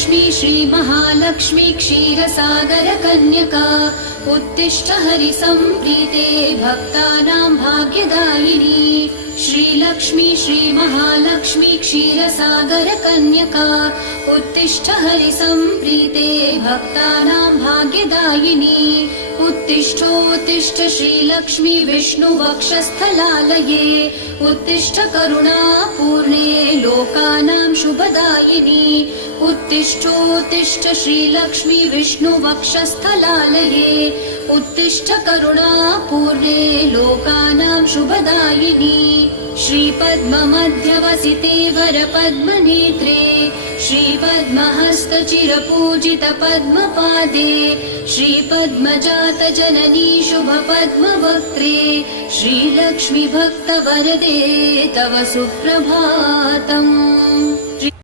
श्रीलक्ष्मी श्रीमहालक्ष्मी क्षीरसागरकन्यका उत्तिष्ठ हरिसम्प्रीते भक्तानां भाग्यदायिनी। श्रीलक्ष्मी श्रीमहालक्ष्मी क्षीरसागरकन्यका उत्तिष्ठ हरिसम्प्रीते भक्तानां भाग्यदायिनी। उत्तिष्ठोत्तिष्ठ श्रीलक्ष्मी विष्णुवक्षस्थलालये उत्तिष्ठ करुणापूर्णे लोकानां शुभदायिनी। उत्तिष्ठोत्तिष्ठ श्रीलक्ष्मी विष्णुवक्षस्थलालये उत्तिष्ठ करुणापूर्णे लोकानां शुभदायिनी। श्रीपद्ममध्यवसिते वरपद्मनेत्रे श्रीपद्महस्तचिरपूजितपद्मपादे श्रीपद्मजातजननी शुभपद्मवक्त्रे श्रीलक्ष्मी भक्तवरदे तव सुप्रभातम्।